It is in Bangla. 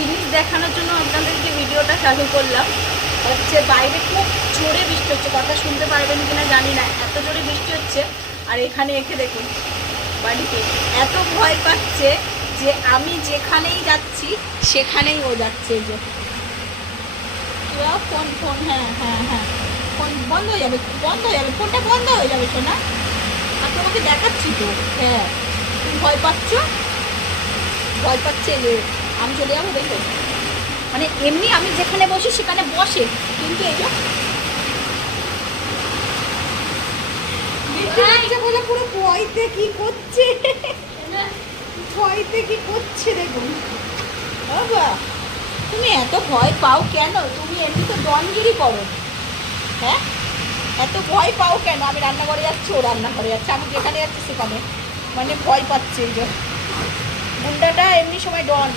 জিনিস দেখানোর জন্য আপনাদেরকে ভিডিওটা চালু করলাম। হচ্ছে বাইরে খুব জোরে বৃষ্টি হচ্ছে, কথা শুনতে পারবেন কিনা জানি না, এত জোরে বৃষ্টি হচ্ছে। আর এখানে এসে দেখুন বাড়িতে এত ভয় পাচ্ছে যে আমি যেখানেই যাচ্ছি সেখানেই ও যাচ্ছে। যে ফোন ফোন হ্যাঁ হ্যাঁ হ্যাঁ ফোন বন্ধ হয়ে যাবে, বন্ধ হয়ে যাবে, ফোনটা বন্ধ হয়ে যাবে শোনা। আমি তোমাকে দেখাচ্ছি তো। হ্যাঁ তুমি ভয় পাচ্ছ, ভয় পাচ্ছে যে আমি চলে যাবো। দেখো মানে এমনি আমি যেখানে বসি সেখানে বসে, কিন্তু এই বলে পুরো ভয়তে কি করছে, ভয়তে কি করছে দেখুন। বাবা তুমি এত ভয় পাও কেন? তুমি এমনি তো ডনগিরি করো, হ্যাঁ এত ভয় পাও কেন? আমি রান্নাঘরে যাচ্ছি, ও রান্নাঘরে যাচ্ছে, আমি যেখানে যাচ্ছি সেখানে মানে ভয় পাচ্ছে। এই যে গুন্ডাটা এমনি সময় ডন।